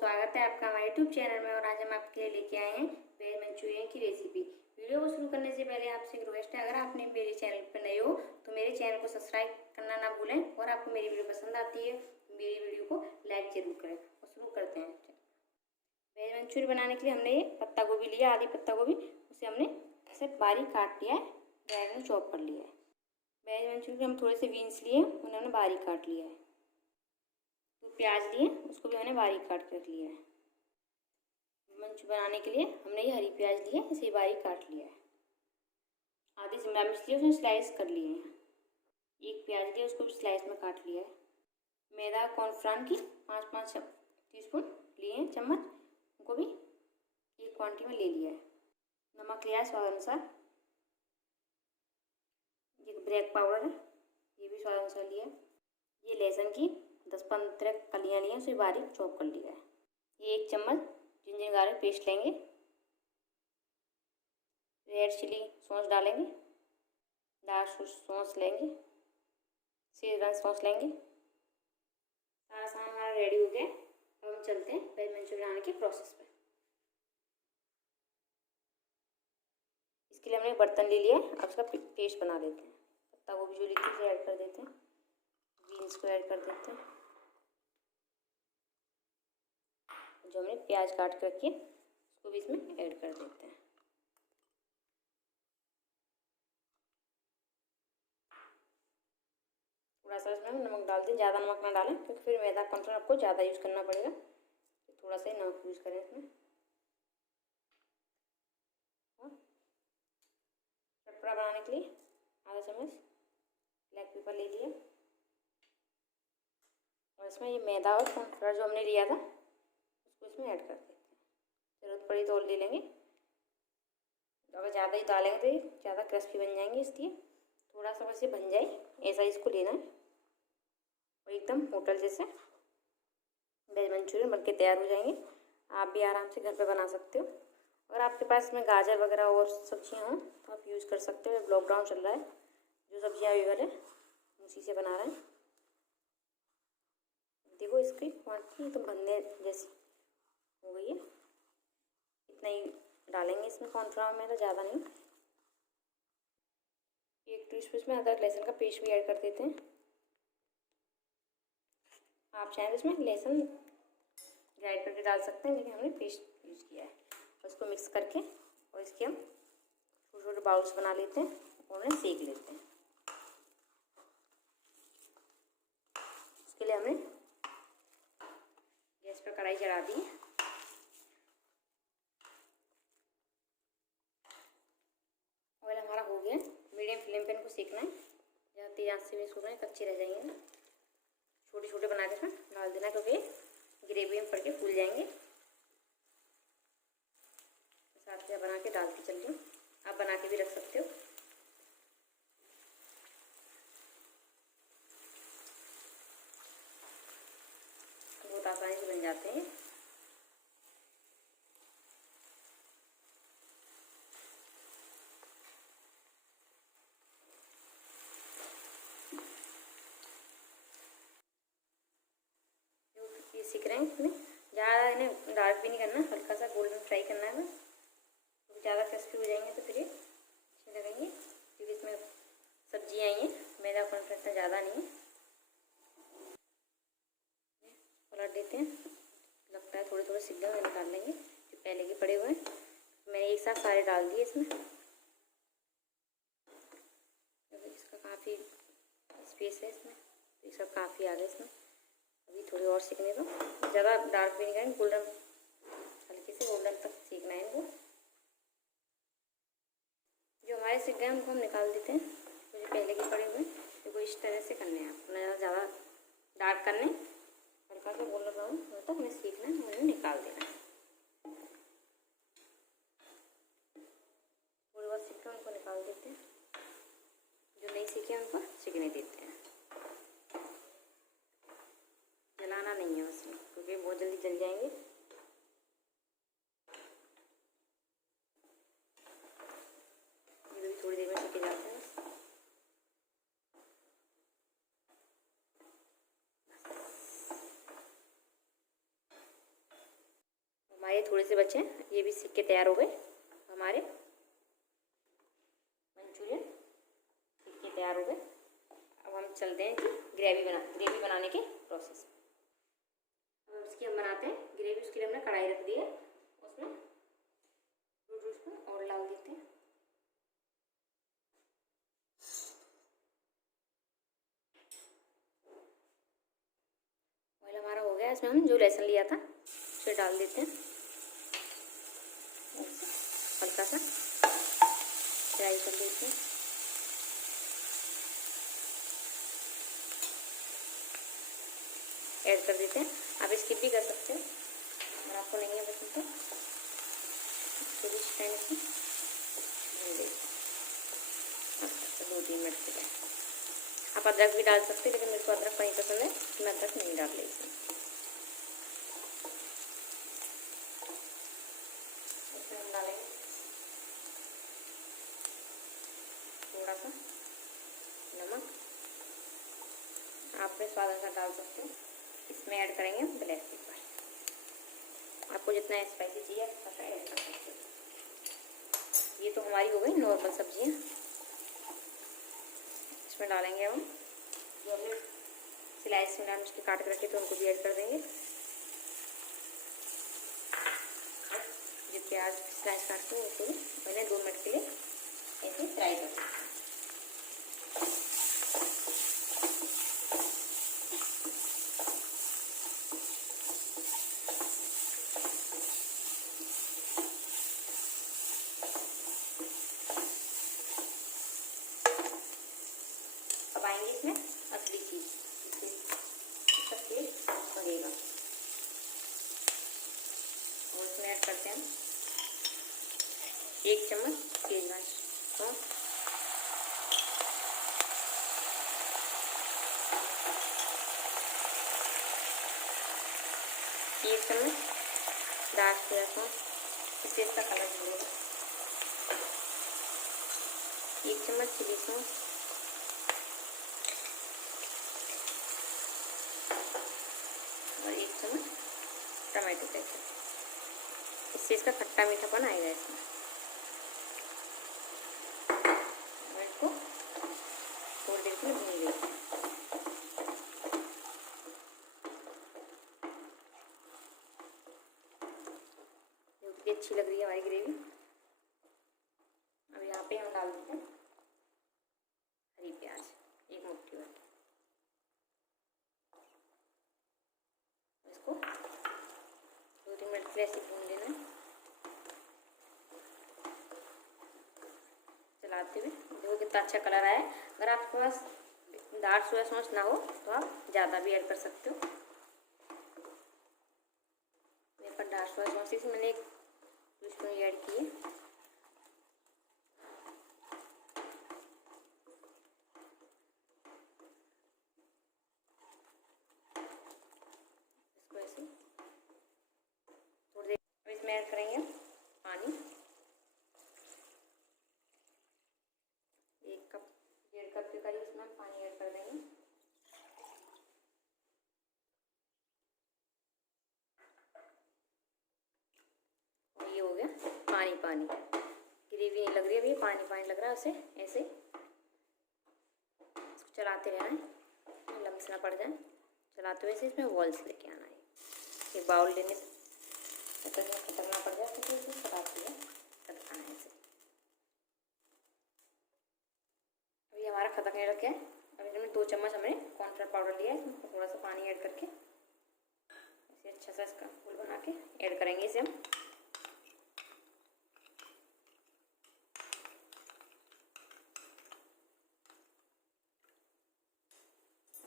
स्वागत है आपका हमारे यूट्यूब चैनल में। और आज हम आपके लिए लेके आए हैं वेज मंचूरियन की रेसिपी। वीडियो को शुरू करने से पहले आपसे एक रिक्वेस्ट है, अगर आपने मेरे चैनल पर नए हो तो मेरे चैनल को सब्सक्राइब करना ना भूलें, और आपको मेरी वीडियो पसंद आती है तो मेरी वीडियो को लाइक जरूर करें। और शुरू करते हैं। वेज मंचूरियन बनाने के लिए हमने ये पत्ता गोभी लिया, आधी पत्ता गोभी, उसे हमने ऐसे बारीक काट लिया है, ग्राइंडर में चॉप कर लिया है। वेज मंचूरियन के हम थोड़े से बीन्स लिए, उन्हें हमने बारीक काट लिया है। तो प्याज लिए, उसको भी हमने बारीक काट के रख लिया है। मंचूरियन बनाने के लिए हमने ये हरी प्याज ली है, इसे बारीक काट लिया है। आधी शिमला मिर्च लिए, उसमें स्लाइस कर लिए हैं। एक प्याज लिया, उसको भी स्लाइस में काट लिया है। मैदा कॉर्नफ्लावर की 5-5 टीस्पून लिए हैं चम्मच, उनको भी एक क्वांटिटी में ले लिया है। नमक लिया है स्वाद अनुसार। ये ब्रेक पाउडर है, ये भी स्वाद अनुसार लिया है। ये लहसुन की 10-15 कलियाँ ली हैं, उसे बारीक चॉप कर लिया है। ये 1 चम्मच जिंजर गार्लिक पेस्ट लेंगे। रेड चिली सॉस डालेंगे, डार्क सॉस लेंगे, शेजवान सॉस लेंगे। सारा सामान हमारा रेडी हो गया। अब हम चलते हैं वेज मंचूरियन बनाने के प्रोसेस पे। इसके लिए हमने एक बर्तन ले लिया है, अब इसका पेस्ट बना लेते हैं। पत्ता गोभी जो ली थी उसे ऐड कर देते हैं, बीन्स को ऐड कर देते हैं, जो हमने प्याज काट के रखी है उसको भी इसमें ऐड कर देते हैं। थोड़ा सा इसमें नमक डाल दें, ज़्यादा नमक ना डालें क्योंकि फिर मैदा कॉर्नफ्लावर आपको ज़्यादा यूज़ करना पड़ेगा, तो थोड़ा सा ही नमक यूज़ करें इसमें। और चटपटा बनाने के लिए आधा चम्मच ब्लैक पेपर ले लिया, और इसमें ये मैदा और कॉर्नफ्लावर जो हमने लिया था उसको इसमें ऐड कर देते हैं। ज़रूरत पड़ी तो और ले लेंगे, अगर ज़्यादा ही डालेंगे तो ये ज़्यादा क्रिस्पी बन जाएंगे, इसलिए थोड़ा सा बस ये बन जाए ऐसा इसको लेना है। और एकदम होटल जैसे वेज मंचूरियन बनके तैयार हो जाएंगे। आप भी आराम से घर पे बना सकते हो। अगर आपके पास में गाजर वगैरह और सब्जियां हों तो आप यूज़ कर सकते हो। लॉकडाउन चल रहा है, जो सब्जियां अवेलेबल है उसी से बना रहे हैं। देखो इसकी क्वांटिटी तो बनने जैसी हो गई है, इतना ही डालेंगे इसमें कॉर्नफ्लावर में, तो ज़्यादा नहीं। 1 टीस्पून इसमें अदरक लहसुन का पेस्ट भी ऐड कर देते हैं। आप चाहें तो इसमें लहसुन ग्राइंड करके डाल सकते हैं, लेकिन हमने पेस्ट यूज़ किया है। उसको मिक्स करके और इसके हम छोटे छोटे बाउल्स बना लेते हैं और उन्हें सेक लेते हैं। उसके लिए हमने गैस पर कढ़ाई चढ़ा दी है। ऑयल हमारा हो गया, मीडियम फ्लेम पे इनको सेकना है। ज़्यादा तेज आंच से भी इसको कच्चे रह जाएंगे ना। छोटे छोटे बना के इसमें डाल देना, क्योंकि ग्रेवी में पड़ के फूल जाएंगे। साथ में बना के डालती चल रही हूँ, आप बना के भी रख सकते हो। बहुत आसानी से बन जाते हैं। ये सीख रहे हैं, इसमें ज़्यादा इन्हें डार्क भी नहीं करना, हल्का सा गोल्डन फ्राई करना है। तो ज़्यादा क्रिस्पी हो जाएंगे तो फिर ये अच्छे लगेंगे, क्योंकि इसमें सब्जियाँ आई हैं, मैदा कॉर्नफ्लावर इतना ज़्यादा नहीं है। पलट देते हैं, लगता है थोड़े थोड़े सिक गए, निकाल लेंगे जो पहले के पड़े हुए हैं। मैंने एक साथ सारे डाल दिए इसमें, इसका काफ़ी स्पेस है इसमें, तो ये सब काफ़ी आ गए इसमें। अभी थोड़ी और सीखने दो, ज़्यादा डार्क भी नहीं करेंगे, गोल्डन हल्के से गोल्डन तक सीखना है इनको। जो हमारे सीख गए उनको हम निकाल देते हैं, जो पहले के पड़े हुए देखो इस तरह से करने हैं आपको, ना ज़्यादा डार्क करने, हल्का सा गोल्डन ब्राउन हो तो हमें सीखना है, उन्हें निकाल देना है। थोड़ी बहुत सीख कर उनको निकाल देते हैं, जो नहीं सीखे उनको सीखने देते हैं। जलाना नहीं है उसमें, क्योंकि बहुत जल्दी जल जाएंगे। ये भी थोड़ी देर में सीखे जाते हैं। हमारे थोड़े से बचे हैं, ये भी सीख के तैयार हो गए। हमारे मंचूरियन सीख के तैयार हो गए। अब हम चलते हैं ग्रेवी बनाने के प्रोसेस। अब इसकी हम बनाते हैं ग्रेवी। उसके लिए हमने कढ़ाई रख दी है, उसमें 2 स्पून ऑयल डाल देते हैं। ऑयल हमारा हो गया, इसमें हम जो लहसुन लिया था उसे डाल देते हैं। हल्का सा फ्राई कर देते हैं। ऐड कर देते हैं। आप स्किप भी कर सकते हैं अगर आपको नहीं है पसंद तो। टाइम इसमें भून देते हैं 2-3 मिनट के लिए। आप अदरक भी डाल सकते हैं, लेकिन मेरे को अदरक नहीं पसंद है, मैं अदरक नहीं डाल रही इसमें। हम डालेंगे थोड़ा सा नमक, आप अपने स्वाद अनुसार डाल सकते हैं। इसमें ऐड करेंगे ब्लैक पेपर। आपको जितना स्पाइसी चाहिए आप ऐड कर सकते हैं। ये तो हमारी हो गई नॉर्मल सब्जियाँ। इसमें डालेंगे हम जो हमने स्लाइस में मिर्ची काट के रखे तो उनको भी ऐड कर देंगे। जो प्याज स्लाइस काटते हैं उनको भी मैंने 2 मिनट के लिए ऐसे फ्राई कर देंगे। अब आएंगे इसमें असली चीज़, इसका टेस्ट बढ़ेगा। और इसमें ऐड करते हैं 1 चम्मच तेज मिर्च, 1 चम्मच डार्क सोया सॉस, इससे इसका कलर बढ़ेगा। 1 चम्मच चिली सॉस, और 1 चम्मच टमाटो केचप, इससे इसका खट्टा मीठापन आएगा इसमें। और इसको थोड़ी देर के लिए भून लेते हैं। कितनी अच्छी लग रही है हमारी ग्रेवी। अब यहाँ पे हम डाल देते हैं हरी प्याज, 1 मुट्ठी भर। इसको 2-3 मिनट के लिए ऐसे भून लेना है, चलाते हुए। देखो कितना अच्छा कलर आया है। अगर आपके पास डार्क सोया सॉस ना हो तो आप ज़्यादा भी ऐड कर सकते हो। मेरे पास डार्क सोया सॉस इसमें मैंने 1 स्पून ऐड की है। इसको ऐसे थोड़ी देर। अब इसमें ऐड करेंगे पानी, 1 कप 1.5 कप के करीब इसमें पानी ऐड कर देंगे। और ये हो गया पानी पानी, ग्रेवी नहीं लग रही है अभी, पानी पानी लग रहा है। उसे ऐसे इसको चलाते रहना है, लम्स ना पड़ जाए। चलाते हुए से इसमें वॉल्स लेके आना है। एक बाउल लेने से खतरना पड़ जाए तो इसे चलाते हुए खटकाना है इसे। अभी हमारा खटकने लग गया है। अब इसमें 2 चम्मच हमने कॉर्नफ्लोर पाउडर लिया है, इसमें थोड़ा सा पानी ऐड करके इसे अच्छा सा इसका फूल बना के ऐड करेंगे इसे हम।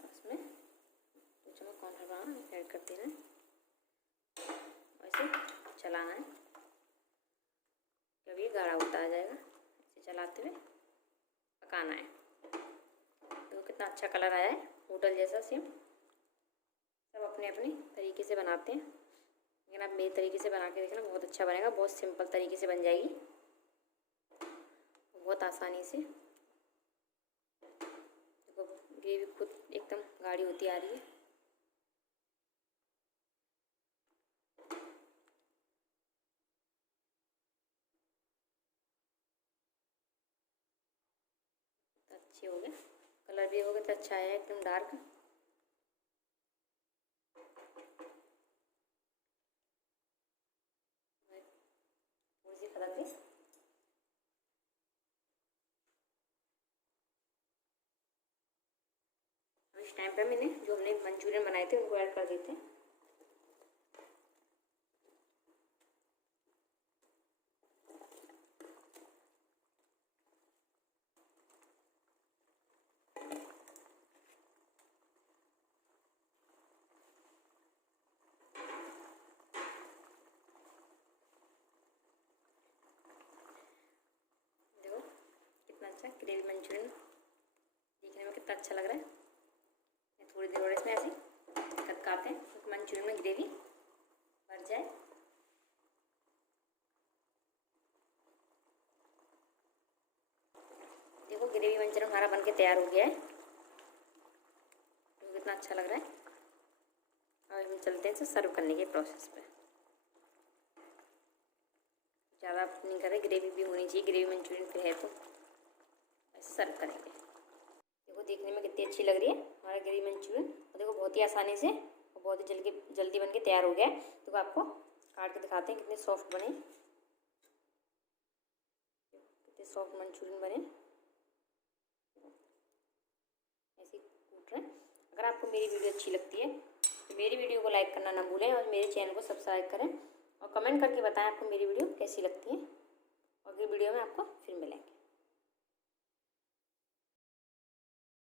इसमें 2 चम्मच कॉर्नफ्लोर ऐड कर देना है और इसे चलाना है। जब ये गाढ़ा होता आ जाएगा इसे चलाते हुए पकाना है। तो कितना अच्छा कलर आया है, होटल जैसा सेम। सब अपने अपने तरीके से बनाते हैं, लेकिन आप मेरे तरीके से बना के देखना, बहुत अच्छा बनेगा। बहुत सिंपल तरीके से बन जाएगी, बहुत आसानी से। देखो ग्रेवी खुद एकदम गाढ़ी होती आ रही है। ये हो गया, कलर भी हो गया तो अच्छा है, एकदम डार्क। थोड़ी सी खदक दी। इस टाइम पे मैंने जो हमने मंचूरियन बनाए थे उनको ऐड कर देते हैं। देखो कितना अच्छा ग्रेवी मंचूरियन देखने में कितना अच्छा लग रहा है। थोड़ी देर और इसमें ऐसे खदकाते हैं, मंचूरियन में ग्रेवी भर जाए। देखो ग्रेवी मंचूरियन हमारा बनके तैयार हो गया है, तो कितना अच्छा लग रहा है। अब हम चलते हैं इसे सर्व करने के प्रोसेस पे। ज़्यादा नहीं करें, ग्रेवी भी होनी चाहिए, ग्रेवी मंचूरियन फिर है तो ऐसे सर्व करेंगे। देखो देखने में कितनी अच्छी लग रही है हमारा ग्रेवी मंचूरियन, और देखो बहुत ही आसानी से और बहुत ही जल्दी बन के तैयार हो गया है। देखो आपको काट के दिखाते हैं कितने सॉफ्ट बने, कितने सॉफ्ट मंचूरियन बने, ऐसे कूट रहे हैं। अगर आपको मेरी वीडियो अच्छी लगती है तो मेरी वीडियो को लाइक करना ना भूलें और मेरे चैनल को सब्सक्राइब करें और कमेंट करके बताएं आपको मेरी वीडियो कैसी लगती है। और अगली वीडियो में आपको फिर मिलेंगे।